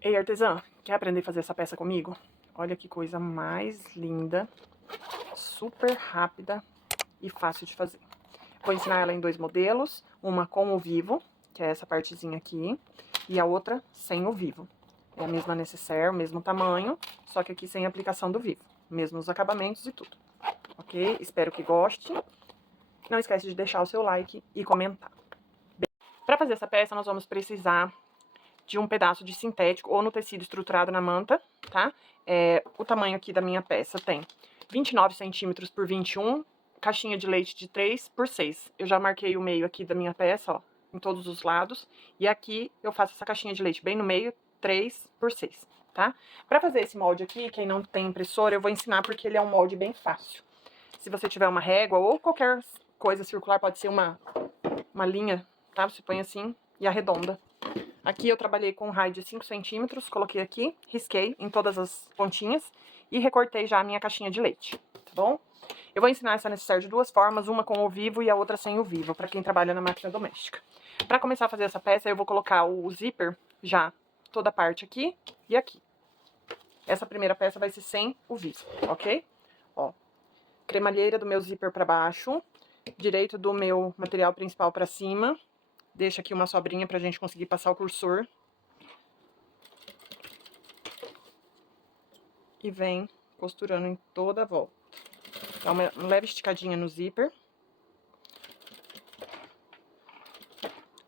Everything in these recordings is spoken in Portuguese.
Ei, artesã, quer aprender a fazer essa peça comigo? Olha que coisa mais linda, super rápida e fácil de fazer. Vou ensinar ela em dois modelos, uma com o vivo, que é essa partezinha aqui, e a outra sem o vivo. É a mesma necessaire, o mesmo tamanho, só que aqui sem aplicação do vivo. Mesmos acabamentos e tudo. Ok? Espero que goste. Não esquece de deixar o seu like e comentar. Para fazer essa peça, nós vamos precisar de um pedaço de sintético ou no tecido estruturado na manta, tá? O tamanho aqui da minha peça tem 29 centímetros por 21, caixinha de leite de 3 por 6. Eu já marquei o meio aqui da minha peça, ó, em todos os lados. E aqui eu faço essa caixinha de leite bem no meio, 3 por 6, tá? Pra fazer esse molde aqui, quem não tem impressora, eu vou ensinar porque ele é um molde bem fácil. Se você tiver uma régua ou qualquer coisa circular, pode ser uma linha, tá? Você põe assim e arredonda. Aqui eu trabalhei com um raio de 5 centímetros, coloquei aqui, risquei em todas as pontinhas e recortei já a minha caixinha de leite, tá bom? Eu vou ensinar essa necessaire de duas formas, uma com o vivo e a outra sem o vivo, para quem trabalha na máquina doméstica. Para começar a fazer essa peça, eu vou colocar o zíper já toda a parte aqui e aqui. Essa primeira peça vai ser sem o vivo, ok? Ó, cremalheira do meu zíper para baixo, direito do meu material principal para cima. Deixa aqui uma sobrinha pra gente conseguir passar o cursor. E vem costurando em toda a volta. Dá uma leve esticadinha no zíper.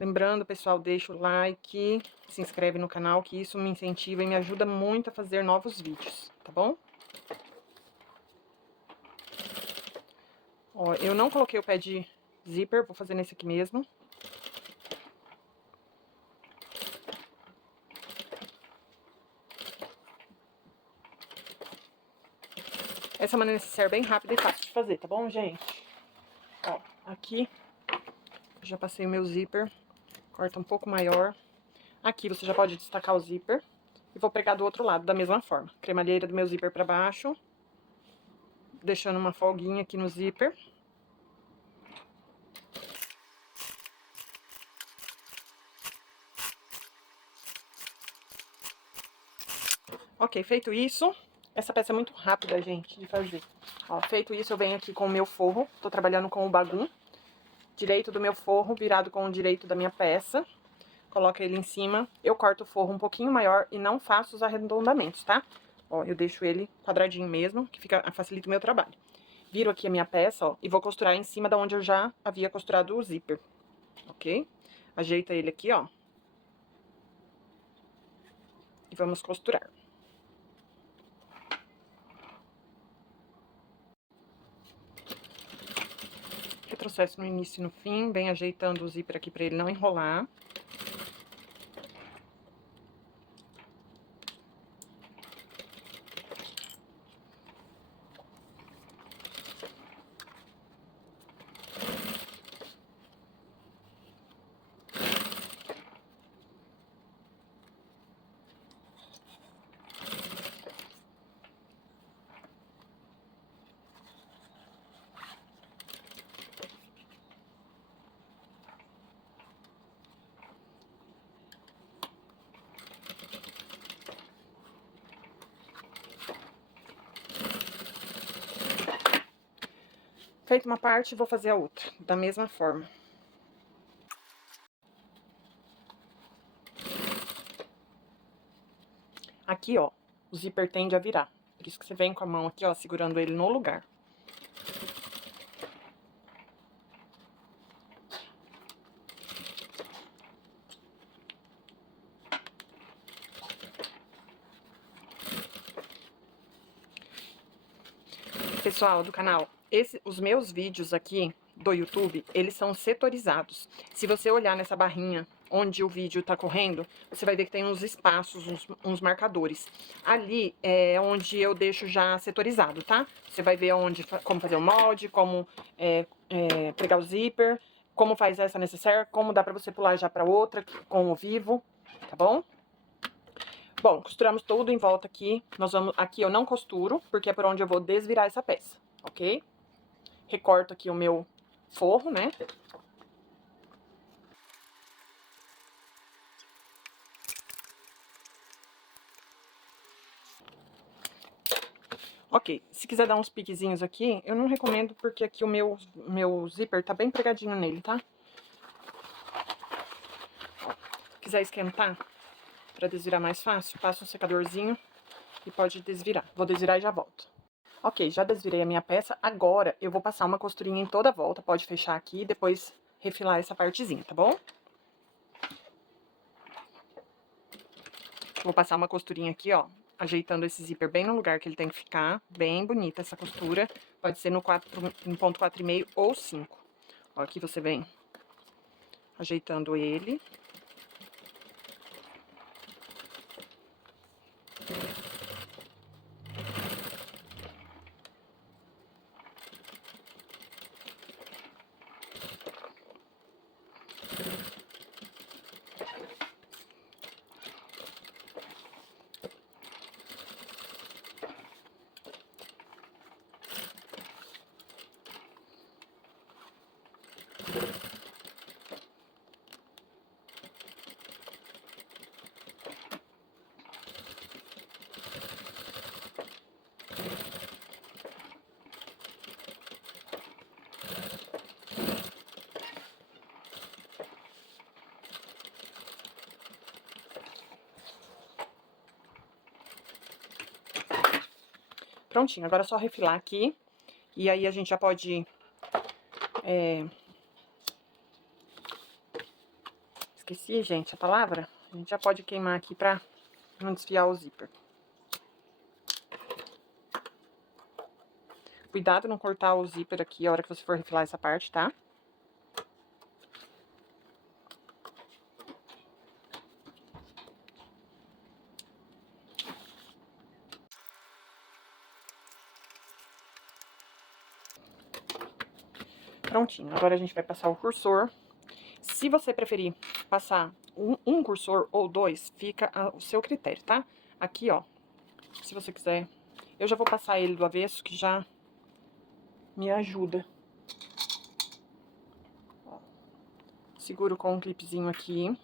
Lembrando, pessoal, deixa o like, se inscreve no canal, que isso me incentiva e me ajuda muito a fazer novos vídeos, tá bom? Ó, eu não coloquei o pé de zíper, vou fazer nesse aqui mesmo. Essa é uma necessaire bem rápida e fácil de fazer, tá bom, gente? Ó, aqui já passei o meu zíper, corta um pouco maior. Aqui você já pode destacar o zíper. E vou pregar do outro lado da mesma forma. Cremalheira do meu zíper pra baixo. Deixando uma folguinha aqui no zíper. Ok, feito isso, essa peça é muito rápida, gente, de fazer. Ó, feito isso, eu venho aqui com o meu forro. Tô trabalhando com o bagum. Direito do meu forro, virado com o direito da minha peça. Coloco ele em cima. Eu corto o forro um pouquinho maior e não faço os arredondamentos, tá? Ó, eu deixo ele quadradinho mesmo, que facilita o meu trabalho. Viro aqui a minha peça, ó, e vou costurar em cima da onde eu já havia costurado o zíper, ok? Ajeita ele aqui, ó. E vamos costurar. Retrocesso no início e no fim, bem ajeitando o zíper aqui pra ele não enrolar. Feita uma parte, vou fazer a outra, da mesma forma. Aqui, ó, o zíper tende a virar. Por isso que você vem com a mão aqui, ó, segurando ele no lugar. Pessoal do canal, os meus vídeos aqui do YouTube, eles são setorizados. Se você olhar nessa barrinha onde o vídeo tá correndo, você vai ver que tem uns espaços, uns marcadores. Ali é onde eu deixo já setorizado, tá? Você vai ver como fazer o molde, como pregar o zíper, como faz essa necessaire, como dá pra você pular já pra outra com o vivo, tá bom? Bom, costuramos tudo em volta aqui. Aqui eu não costuro, porque é por onde eu vou desvirar essa peça, ok? Recorto aqui o meu forro, né? Ok, se quiser dar uns piquezinhos aqui, eu não recomendo porque aqui o meu zíper tá bem pregadinho nele, tá? Se quiser esquentar, pra desvirar mais fácil, passa um secadorzinho e pode desvirar. Vou desvirar e já volto. Ok, já desvirei a minha peça. Agora eu vou passar uma costurinha em toda a volta. Pode fechar aqui e depois refilar essa partezinha, tá bom? Vou passar uma costurinha aqui, ó, ajeitando esse zíper bem no lugar que ele tem que ficar. Bem bonita essa costura. Pode ser no ponto 4,5 ou 5. Ó, aqui você vem ajeitando ele. Prontinho, agora é só refilar aqui. E aí a gente já pode... Esqueci, gente, a palavra. A gente já pode queimar aqui pra não desfiar o zíper. Cuidado não cortar o zíper aqui a hora que você for refilar essa parte, tá? Prontinho, agora a gente vai passar o cursor. Se você preferir passar um cursor ou dois, fica ao seu critério, tá? Aqui, ó, se você quiser, eu já vou passar ele do avesso, que já me ajuda. Ó, seguro com um clipezinho aqui,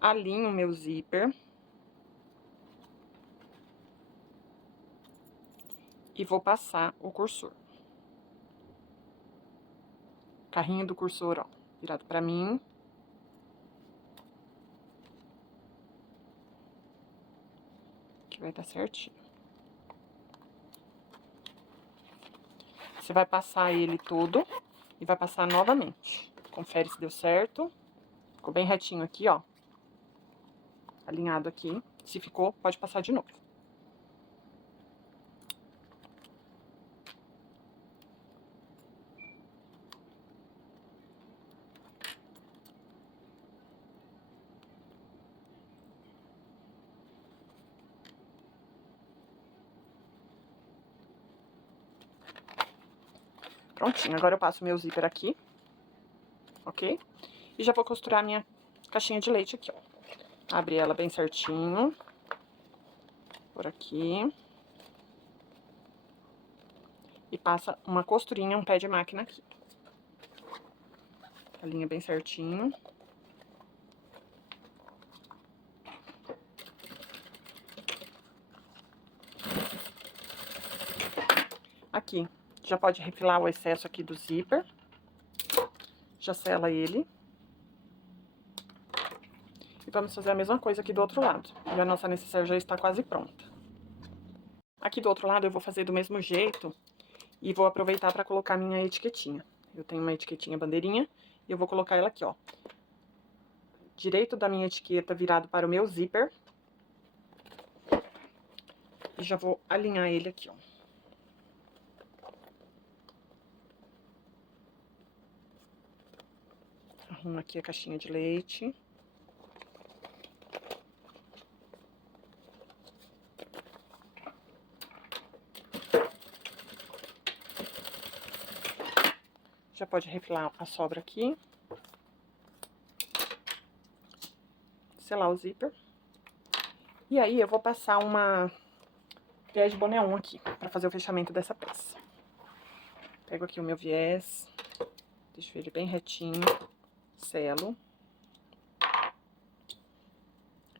alinho o meu zíper. E vou passar o cursor. Carrinho do cursor, ó, virado pra mim. Que vai estar certinho. Você vai passar ele todo e vai passar novamente. Confere se deu certo. Ficou bem retinho aqui, ó. Alinhado aqui. Se ficou, pode passar de novo. Prontinho, agora eu passo meu zíper aqui, ok? E já vou costurar a minha caixinha de leite aqui, ó. Abrir ela bem certinho. Por aqui. E passa uma costurinha, um pé de máquina aqui. Alinha bem certinho. Aqui, já pode refilar o excesso aqui do zíper. Já sela ele. E vamos fazer a mesma coisa aqui do outro lado. E a nossa necessaire já está quase pronta. Aqui do outro lado eu vou fazer do mesmo jeito e vou aproveitar para colocar minha etiquetinha. Eu tenho uma etiquetinha bandeirinha e eu vou colocar ela aqui, ó. Direito da minha etiqueta virado para o meu zíper. E já vou alinhar ele aqui, ó. Arrumo aqui a caixinha de leite. Já pode refilar a sobra aqui. Selar o zíper. E aí eu vou passar uma viés de boné 1 aqui, pra fazer o fechamento dessa peça. Pego aqui o meu viés, deixo ele bem retinho, selo.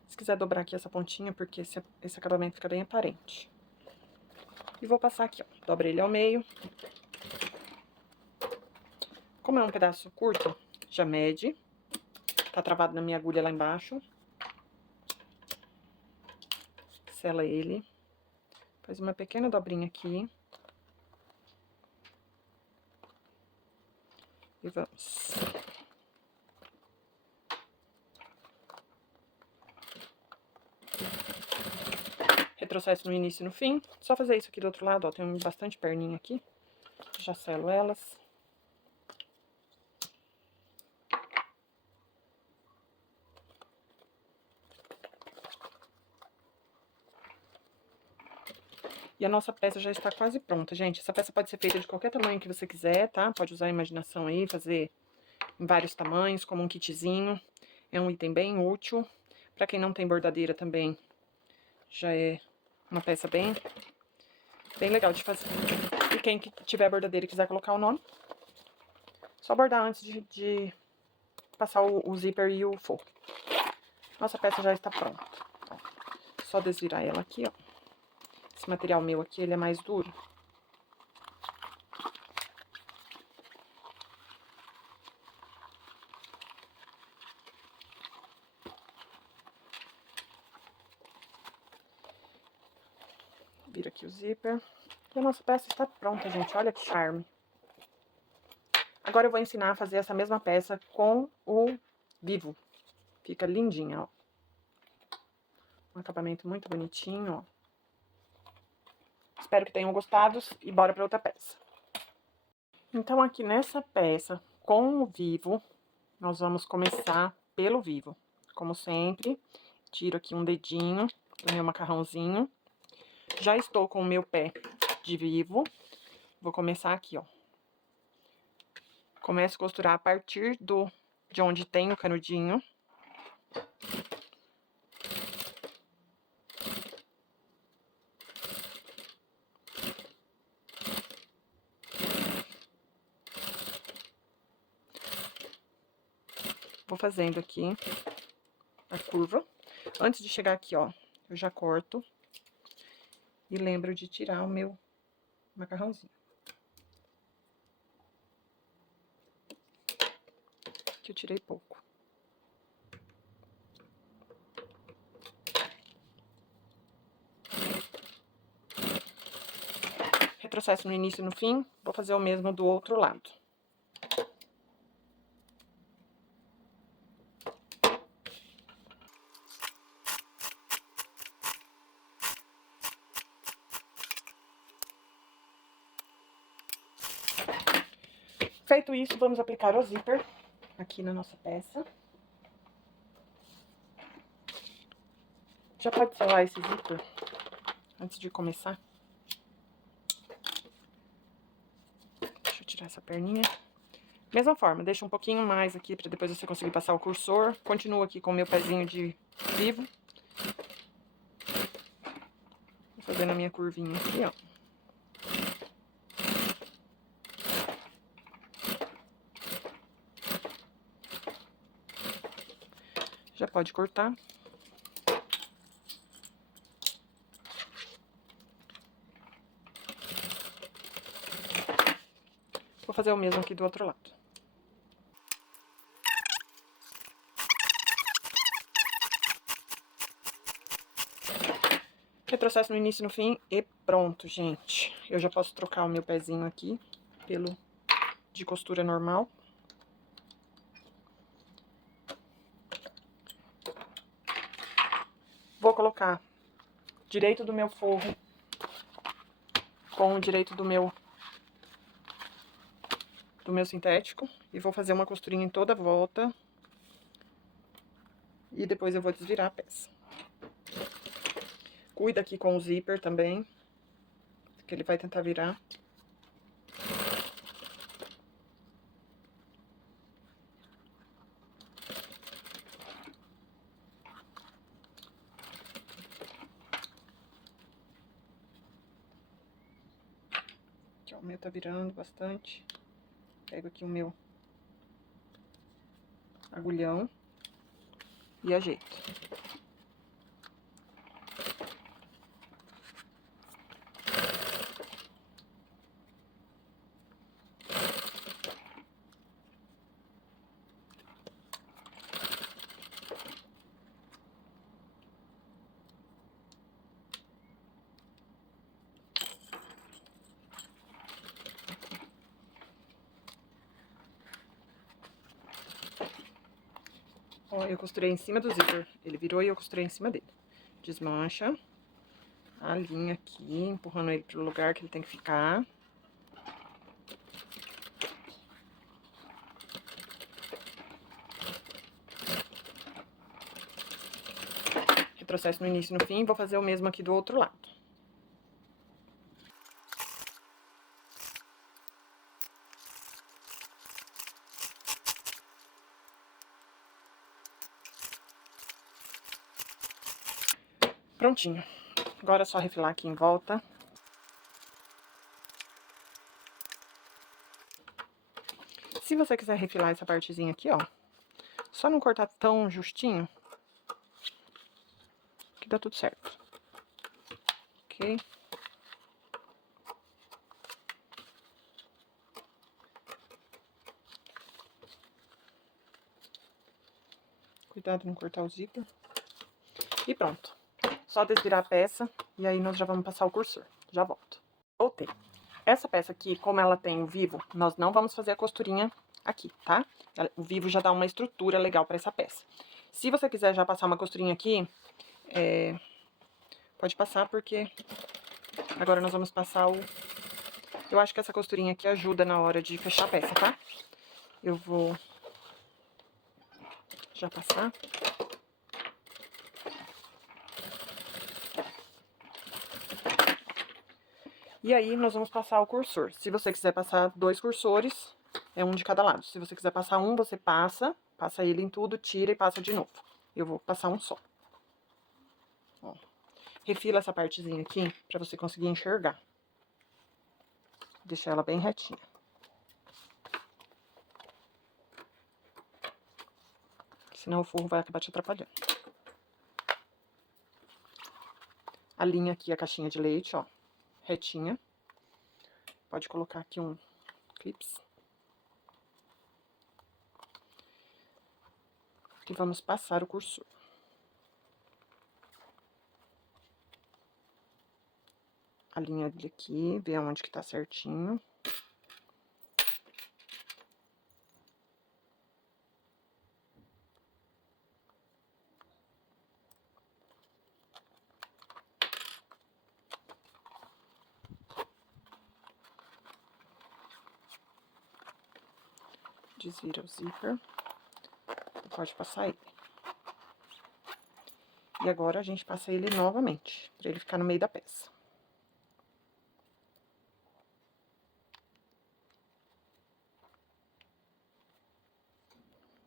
Se quiser dobrar aqui essa pontinha, porque esse acabamento fica bem aparente. E vou passar aqui, ó. Dobra ele ao meio. Como é um pedaço curto, já mede. Tá travado na minha agulha lá embaixo. Sela ele. Faz uma pequena dobrinha aqui. E vamos. Retrocesso no início e no fim. Só fazer isso aqui do outro lado, ó. Tem bastante perninha aqui. Já selo elas. E a nossa peça já está quase pronta, gente. Essa peça pode ser feita de qualquer tamanho que você quiser, tá? Pode usar a imaginação aí, fazer em vários tamanhos, como um kitzinho. É um item bem útil. Pra quem não tem bordadeira também, já é uma peça bem legal de fazer. E quem tiver bordadeira e quiser colocar o nome, só bordar antes de passar o zíper e o forro. Nossa peça já está pronta. Ó, só desvirar ela aqui, ó. Esse material meu aqui, ele é mais duro. Vira aqui o zíper. E a nossa peça está pronta, gente. Olha que charme. Agora eu vou ensinar a fazer essa mesma peça com o vivo. Fica lindinha, ó. Um acabamento muito bonitinho, ó. Espero que tenham gostado e bora para outra peça. Então, aqui nessa peça, com o vivo, nós vamos começar pelo vivo. Como sempre, tiro aqui um dedinho do meu macarrãozinho. Já estou com o meu pé de vivo. Vou começar aqui, ó. Começo a costurar a partir de onde tem o canudinho. Vou fazendo aqui a curva. Antes de chegar aqui, ó, eu já corto. E lembro de tirar o meu macarrãozinho. Que eu tirei pouco. Retrocesso no início e no fim. Vou fazer o mesmo do outro lado. Feito isso, vamos aplicar o zíper aqui na nossa peça. Já pode selar esse zíper antes de começar. Deixa eu tirar essa perninha. Mesma forma, deixa um pouquinho mais aqui pra depois você conseguir passar o cursor. Continuo aqui com o meu pezinho de vivo. Vou fazendo a minha curvinha aqui, ó. Já pode cortar. Vou fazer o mesmo aqui do outro lado. Retrocesso no início e no fim e pronto, gente. Eu já posso trocar o meu pezinho aqui pelo de costura normal. Vou colocar direito do meu forro com o direito do meu sintético. E vou fazer uma costurinha em toda a volta. E depois eu vou desvirar a peça. Cuida aqui com o zíper também, que ele vai tentar virar. Aqui, ó, o meu tá virando bastante. Pego aqui o meu agulhão e ajeito. Ó, eu costurei em cima do zíper. Ele virou e eu costurei em cima dele. Desmancha a linha aqui, empurrando ele pro lugar que ele tem que ficar. Retrocesso no início e no fim, vou fazer o mesmo aqui do outro lado. Prontinho. Agora é só refilar aqui em volta. Se você quiser refilar essa partezinha aqui, ó, só não cortar tão justinho, que dá tudo certo. Ok? Cuidado não cortar o zíper. E pronto. Só desvirar a peça e aí nós já vamos passar o cursor. Já volto. Voltei. Essa peça aqui, como ela tem o vivo, nós não vamos fazer a costurinha aqui, tá? O vivo já dá uma estrutura legal pra essa peça. Se você quiser já passar uma costurinha aqui, pode passar, porque agora nós vamos passar o... Eu acho que essa costurinha aqui ajuda na hora de fechar a peça, tá? Eu vou já passar. E aí, nós vamos passar o cursor. Se você quiser passar 2 cursores, é um de cada lado. Se você quiser passar um, você passa ele em tudo, tira e passa de novo. Eu vou passar um só. Ó. Refila essa partezinha aqui pra você conseguir enxergar. Deixa ela bem retinha. Senão o forro vai acabar te atrapalhando. A linha aqui, a caixinha de leite, ó, retinha. Pode colocar aqui um clips. E vamos passar o cursor. A linha dele aqui, ver aonde que tá certinho. Desvira o zíper. Pode passar ele. E agora a gente passa ele novamente, pra ele ficar no meio da peça.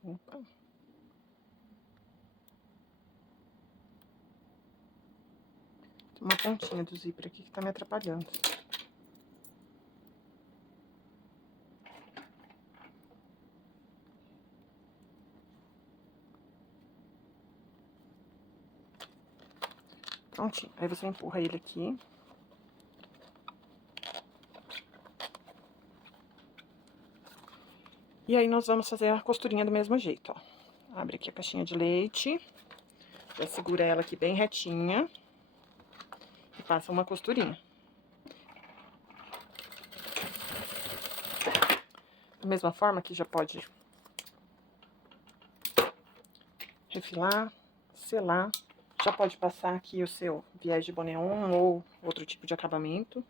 Opa. Tem uma pontinha do zíper aqui que tá me atrapalhando. Prontinho. Aí você empurra ele aqui. E aí nós vamos fazer a costurinha do mesmo jeito, ó. Abre aqui a caixinha de leite. Já segura ela aqui bem retinha. E passa uma costurinha. Da mesma forma que já pode refilar, selar. Já pode passar aqui o seu viés de boneon ou outro tipo de acabamento.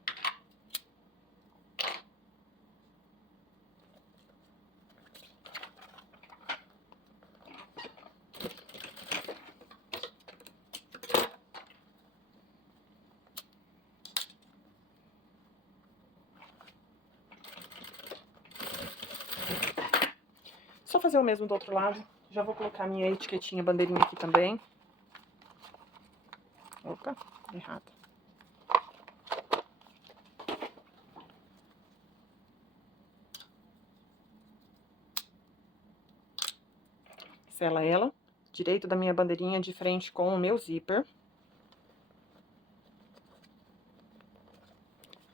Só fazer o mesmo do outro lado. Já vou colocar minha etiquetinha, bandeirinha aqui também. Opa, errado. Sela ela. Direito da minha bandeirinha de frente com o meu zíper.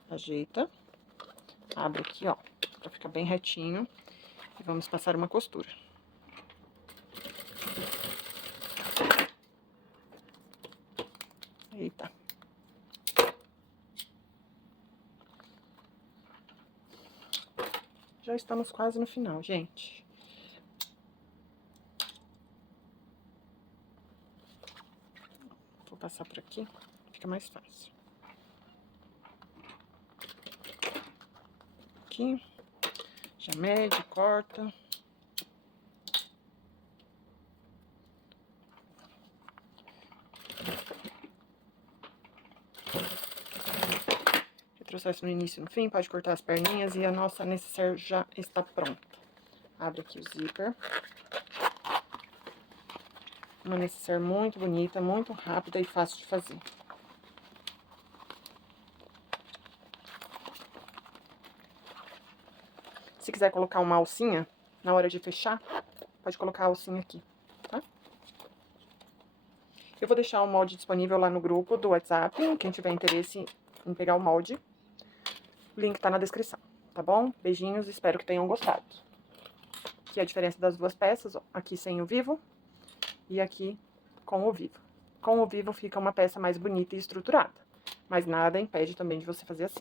Ajeita. Abre aqui, ó, pra ficar bem retinho. E vamos passar uma costura. Eita. Já estamos quase no final, gente. passar por aqui, fica mais fácil. Aqui, já mede, corta. Retrocesso no início e no fim, pode cortar as perninhas e a nossa necessaire já está pronta. Abre aqui o zíper. Uma necessaire muito bonita, muito rápida e fácil de fazer. Se quiser colocar uma alcinha, na hora de fechar, pode colocar a alcinha aqui, tá? Eu vou deixar o molde disponível lá no grupo do WhatsApp, quem tiver interesse em pegar o molde. O link tá na descrição, tá bom? Beijinhos, espero que tenham gostado. Aqui é a diferença das duas peças, ó, aqui sem o vivo e aqui com o vivo. Com o vivo fica uma peça mais bonita e estruturada, mas nada impede também de você fazer assim,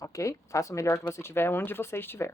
ok? Faça o melhor que você tiver, onde você estiver.